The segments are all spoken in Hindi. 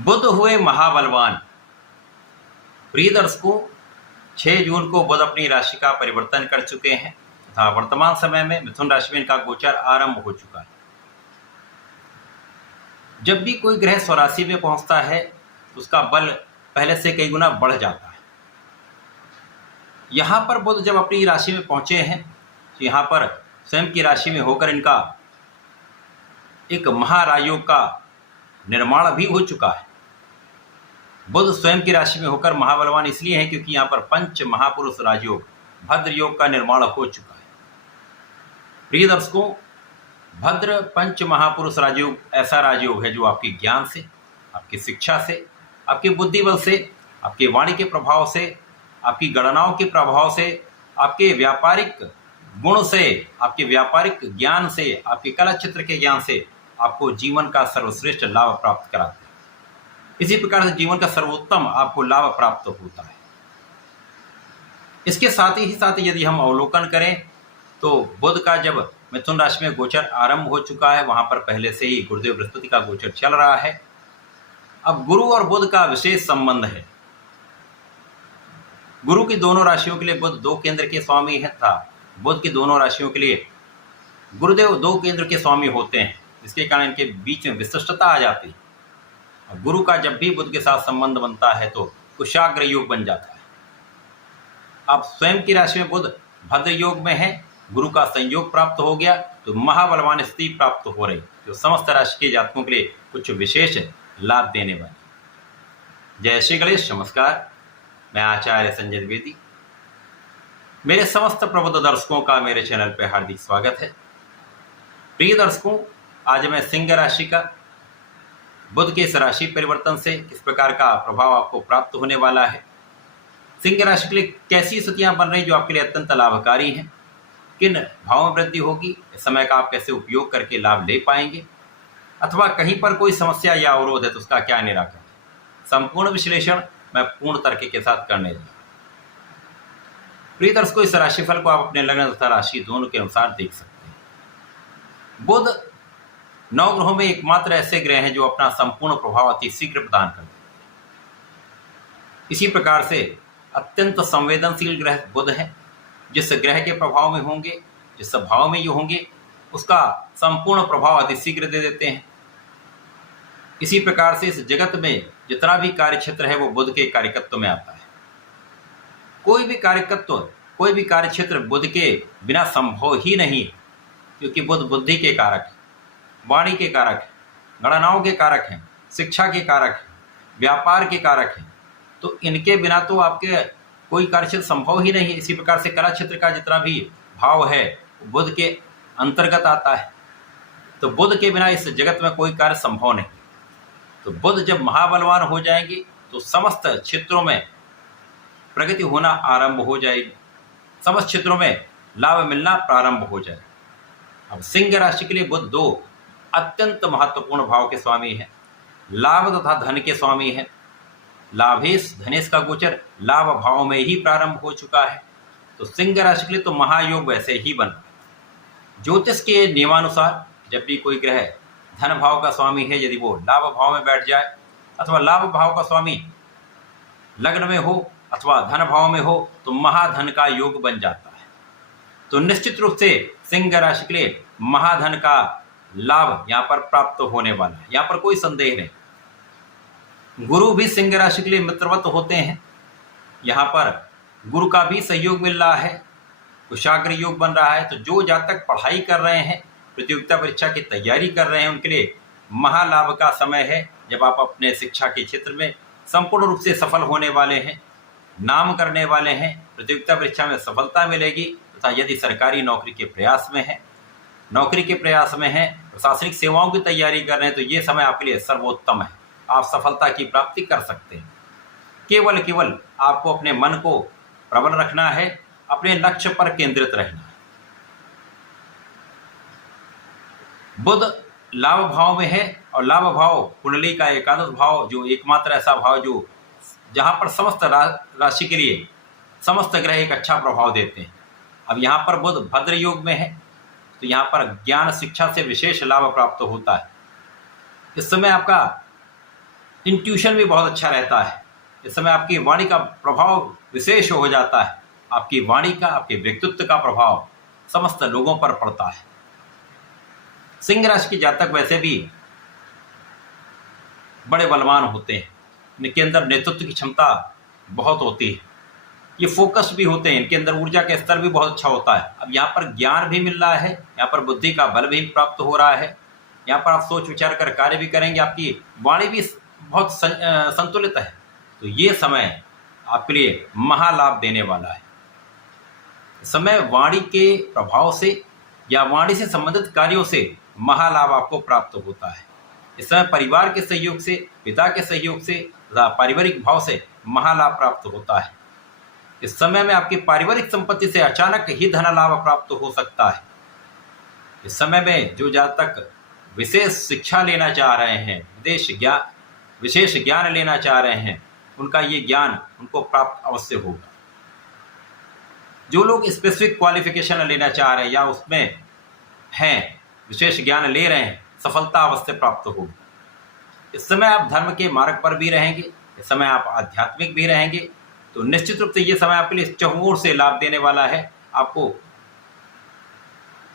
बुध हुए महाबलवान। प्रिय दर्शकों, 6 जून को बुध अपनी राशि का परिवर्तन कर चुके हैं तथा वर्तमान समय में मिथुन राशि में इनका गोचर आरंभ हो चुका है। जब भी कोई ग्रह स्वराशि में पहुंचता है तो उसका बल पहले से कई गुना बढ़ जाता है। यहाँ पर बुध जब अपनी राशि में पहुंचे हैं तो यहाँ पर स्वयं की राशि में होकर इनका एक महाराजयोग का निर्माण भी हो चुका है। बुध स्वयं की राशि में होकर महाबलवान इसलिए है क्योंकि यहाँ पर पंच महापुरुष राजयोग भद्र योग का निर्माण हो चुका है। प्रिय दर्शकों, भद्र पंच महापुरुष राजयोग ऐसा राजयोग है जो आपके ज्ञान से, आपकी शिक्षा से, आपके बुद्धि बल से, आपके वाणी के प्रभाव से, आपकी गणनाओं के प्रभाव से, आपके व्यापारिक गुण से, आपके व्यापारिक ज्ञान से, आपके कला क्षेत्र के ज्ञान से आपको जीवन का सर्वश्रेष्ठ लाभ प्राप्त कराते हैं। इसी प्रकार से जीवन का सर्वोत्तम आपको लाभ प्राप्त होता है। इसके साथ ही यदि हम अवलोकन करें तो बुध का जब मिथुन राशि में गोचर आरंभ हो चुका है, वहां पर पहले से ही गुरुदेव बृहस्पति का गोचर चल रहा है। अब गुरु और बुध का विशेष संबंध है। गुरु की दोनों राशियों के लिए बुध 2 केंद्र के स्वामी है तथा बुध की दोनों राशियों के लिए गुरुदेव 2 केंद्र के स्वामी होते हैं, जिसके कारण इनके बीच में विशिष्टता आ जाती है। गुरु का जब भी बुध के साथ संबंध बनता है तो कुशाग्र योग बन जाता है। अब स्वयं की राशि में बुध भद्र योग में है, गुरु का संयोग प्राप्त हो गया तो महाबलवान स्थिति प्राप्त हो रही, जो समस्त राशि के जातकों के लिए कुछ विशेष लाभ देने वाली। जय श्री गणेश, नमस्कार। मैं आचार्य संजय द्विवेदी। मेरे समस्त प्रबुद्ध दर्शकों का मेरे चैनल पर हार्दिक स्वागत है। प्रिय दर्शकों, आज मैं सिंह राशि का बुध के इस राशि परिवर्तन से किस प्रकार का प्रभाव आपको प्राप्त होने वाला है, सिंह राशि के लिए कैसी स्थितियां बन रही जो आपके लिए अत्यंत लाभकारी हैं, किन भावों में वृद्धि होगी, इस समय का आप कैसे उपयोग करके लाभ ले पाएंगे, अथवा कहीं पर कोई समस्या या अवरोध है तो उसका क्या निराकरण है, संपूर्ण विश्लेषण मैं पूर्ण तर्क के साथ करने जा रहा हूं। प्रिय दर्शकों, इस राशिफल को आप अपने लग्न तथा राशि दोनों के अनुसार देख सकते हैं। बुध 9 ग्रहों में एकमात्र ऐसे ग्रह हैं जो अपना संपूर्ण प्रभाव अति शीघ्र प्रदान करते हैं। इसी प्रकार से अत्यंत संवेदनशील ग्रह बुध है। जिस ग्रह के प्रभाव में होंगे, जिस भाव में ये होंगे, उसका संपूर्ण प्रभाव अति शीघ्र दे देते हैं। इसी प्रकार से इस जगत में जितना भी कार्य क्षेत्र है वो बुध के कार्यकत्व में आता है। कोई भी कार्य क्षेत्र बुध के बिना संभव ही नहीं है, क्योंकि बुध बुद्धि के कारक है, वाणी के कारक है, गणनाओं के कारक हैं, शिक्षा के कारक हैं, व्यापार के कारक हैं। तो इनके बिना तो आपके कोई कार्य क्षेत्र संभव ही नहीं है। इसी प्रकार से कला क्षेत्र का जितना भी भाव है बुध के अंतर्गत आता है। तो बुध के बिना इस जगत में कोई कार्य संभव नहीं। तो बुध जब महाबलवान हो जाएंगे तो समस्त क्षेत्रों में प्रगति होना आरंभ हो जाएगी, समस्त क्षेत्रों में लाभ मिलना प्रारंभ हो जाएगा। अब सिंह राशि के लिए बुध 2 अत्यंत महत्वपूर्ण भाव के स्वामी है, लाभ तथा धन के स्वामी है। लाभेश धनेश का गोचर लाभ भाव में ही प्रारंभ हो चुका है। तो सिंह राशि के लिए तो महायोग वैसे ही बन रहा है। ज्योतिष के नियमानुसार जब भी कोई ग्रह धन भाव का स्वामी है, यदि वो लाभ भाव में बैठ जाए अथवा लाभ भाव का स्वामी लग्न में हो अथवा धन भाव में हो तो महाधन का योग बन जाता है। तो निश्चित रूप से सिंह राशि के लिए महाधन का लाभ यहाँ पर प्राप्त होने वाला है, यहाँ पर कोई संदेह नहीं। गुरु भी सिंह राशि के लिए मित्रवत होते हैं। यहाँ पर गुरु का भी सहयोग मिल रहा है, कुशाग्र योग बन रहा है। तो जो जातक पढ़ाई कर रहे हैं, प्रतियोगिता परीक्षा की तैयारी कर रहे हैं, उनके लिए महालाभ का समय है, जब आप अपने शिक्षा के क्षेत्र में संपूर्ण रूप से सफल होने वाले हैं, नाम करने वाले हैं, प्रतियोगिता परीक्षा में सफलता मिलेगी। तथा यदि सरकारी नौकरी के प्रयास में है, प्रशासनिक सेवाओं की तैयारी कर रहे हैं, तो ये समय आपके लिए सर्वोत्तम है। आप सफलता की प्राप्ति कर सकते हैं। केवल आपको अपने मन को प्रबल रखना है, अपने लक्ष्य पर केंद्रित रहना है। बुध लाभ भाव में है और लाभ भाव कुंडली का एकादश भाव, जो एकमात्र ऐसा भाव जो जहां पर समस्त राशि के लिए समस्त ग्रह एक अच्छा प्रभाव देते हैं। अब यहाँ पर बुध भद्र योग में है तो यहाँ पर ज्ञान शिक्षा से विशेष लाभ प्राप्त होता है। इस समय आपका इंट्यूशन भी बहुत अच्छा रहता है। इस समय आपकी वाणी का प्रभाव विशेष हो जाता है। आपकी वाणी का, आपके व्यक्तित्व का प्रभाव समस्त लोगों पर पड़ता है। सिंह राशि के जातक वैसे भी बड़े बलवान होते हैं। इनके अंदर नेतृत्व की क्षमता बहुत होती है। ये फोकस भी होते हैं, इनके अंदर ऊर्जा का स्तर भी बहुत अच्छा होता है। अब यहाँ पर ज्ञान भी मिल रहा है, यहाँ पर बुद्धि का बल भी प्राप्त हो रहा है। यहाँ पर आप सोच विचार कर कार्य भी करेंगे, आपकी वाणी भी बहुत संतुलित है। तो ये समय आपके लिए महालाभ देने वाला है। समय वाणी के प्रभाव से या वाणी से संबंधित कार्यों से महालाभ आपको प्राप्त होता है। इस समय परिवार के सहयोग से, पिता के सहयोग से तथा पारिवारिक भाव से महालाभ प्राप्त होता है। इस समय में आपकी पारिवारिक संपत्ति से अचानक ही धन लाभ प्राप्त हो सकता है। इस समय में जो जातक विशेष शिक्षा लेना चाह रहे हैं, विशेष ज्ञान लेना चाह रहे हैं, उनका ये ज्ञान उनको प्राप्त अवश्य होगा। जो लोग स्पेसिफिक क्वालिफिकेशन लेना चाह रहे हैं या उसमें हैं, विशेष ज्ञान ले रहे हैं, सफलता अवश्य प्राप्त होगी। इस समय आप धर्म के मार्ग पर भी रहेंगे, इस समय आप आध्यात्मिक भी रहेंगे। तो निश्चित रूप से ये समय आपके लिए चहुओर से लाभ देने वाला है, आपको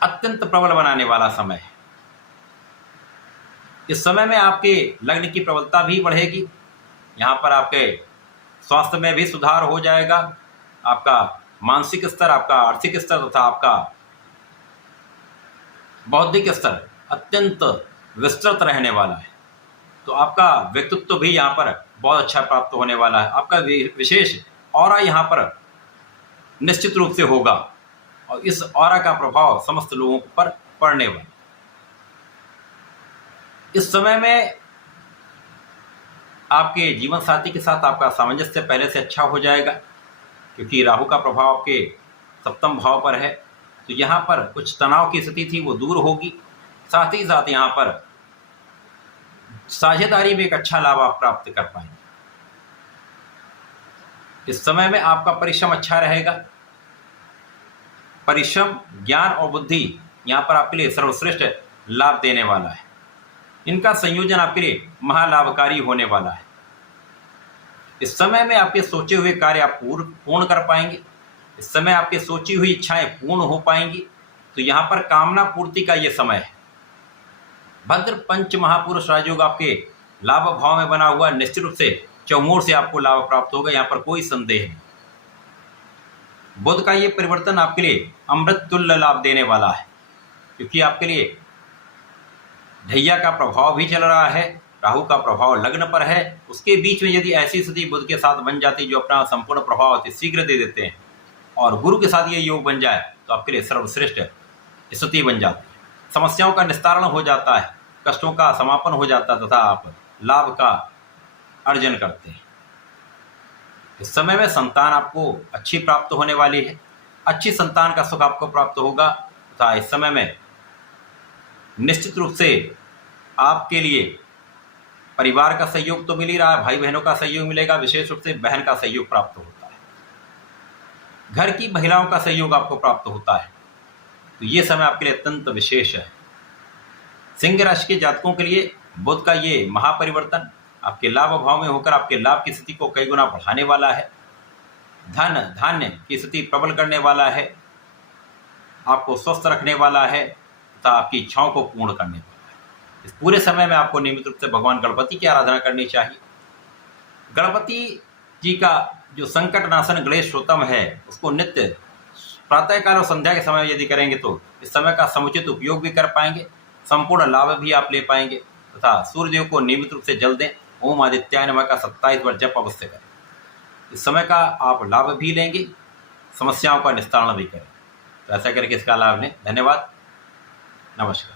अत्यंत प्रबल बनाने वाला समय है। इस समय में आपके लग्न की प्रबलता भी बढ़ेगी। यहाँ पर आपके स्वास्थ्य में भी सुधार हो जाएगा। आपका मानसिक स्तर, आपका आर्थिक स्तर तथा आपका बौद्धिक स्तर अत्यंत विस्तृत रहने वाला है। तो आपका व्यक्तित्व भी यहाँ पर बहुत अच्छा प्राप्त होने वाला है। आपका विशेष ऑरा यहाँ पर निश्चित रूप से होगा और इस ऑरा का प्रभाव समस्त लोगों पर पड़ने वाला। इस समय में आपके जीवन साथी के साथ आपका सामंजस्य पहले से अच्छा हो जाएगा, क्योंकि राहु का प्रभाव आपके सप्तम भाव पर है। तो यहाँ पर कुछ तनाव की स्थिति थी, वो दूर होगी। साथ ही साथ यहाँ पर साझेदारी में एक अच्छा लाभ आप प्राप्त कर पाएंगे। इस समय में आपका परिश्रम अच्छा रहेगा। परिश्रम, ज्ञान और बुद्धि यहाँ पर आपके लिए सर्वश्रेष्ठ लाभ देने वाला है। इनका संयोजन आपके लिए महालाभकारी होने वाला है। इस समय में आपके सोचे हुए कार्य आप पूर्ण कर पाएंगे। इस समय आपके सोची हुई इच्छाएं पूर्ण हो पाएंगी। तो यहाँ पर कामना पूर्ति का ये समय है। भद्र पंच महापुरुष राजयोग आपके लाभ भाव में बना हुआ, निश्चित रूप से चौमोर से आपको लाभ प्राप्त होगा, यहाँ पर कोई संदेह नहीं। बुध का ये परिवर्तन आपके लिए अमृत तुल्य लाभ देने वाला है, क्योंकि आपके लिए ढैया का प्रभाव भी चल रहा है, राहु का प्रभाव लग्न पर है। उसके बीच में यदि ऐसी स्थिति बुध के साथ बन जाती जो अपना संपूर्ण प्रभाव अति शीघ्र दे देते हैं, और गुरु के साथ ये योग बन जाए तो आपके लिए सर्वश्रेष्ठ स्थिति बन जाती है। समस्याओं का निस्तारण हो जाता है, कष्टों का समापन हो जाता है तथा आप लाभ का अर्जन करते हैं। इस समय में संतान आपको अच्छी प्राप्त होने वाली है। अच्छी संतान का सुख आपको प्राप्त होगा तथा इस समय में निश्चित रूप से आपके लिए परिवार का सहयोग तो मिल ही रहा है, भाई बहनों का सहयोग मिलेगा, विशेष रूप से बहन का सहयोग प्राप्त होता है। घर की महिलाओं का सहयोग आपको प्राप्त होता है। तो ये समय आपके लिए अत्यंत विशेष है। सिंह राशि के जातकों के लिए बुध का ये महापरिवर्तन आपके लाभ भाव में होकर आपके लाभ की स्थिति को कई गुना बढ़ाने वाला है। धन धान्य की स्थिति प्रबल करने वाला है, आपको स्वस्थ रखने वाला है तथा आपकी इच्छाओं को पूर्ण करने वाला है। इस पूरे समय में आपको नियमित रूप से भगवान गणपति की आराधना करनी चाहिए। गणपति जी का जो संकट नाशन गणेश श्रोतम है, उसको नित्य प्रातःकाल और संध्या के समय यदि करेंगे तो इस समय का समुचित उपयोग भी कर पाएंगे, संपूर्ण लाभ भी आप ले पाएंगे तथा सूर्यदेव को नियमित रूप से जल दें। ओम आदित्याय नमः का 27 बार जप अवश्य करें। इस समय का आप लाभ भी लेंगे, समस्याओं का निस्तारण भी करें। तो ऐसा करके इसका लाभ लें। धन्यवाद, नमस्कार।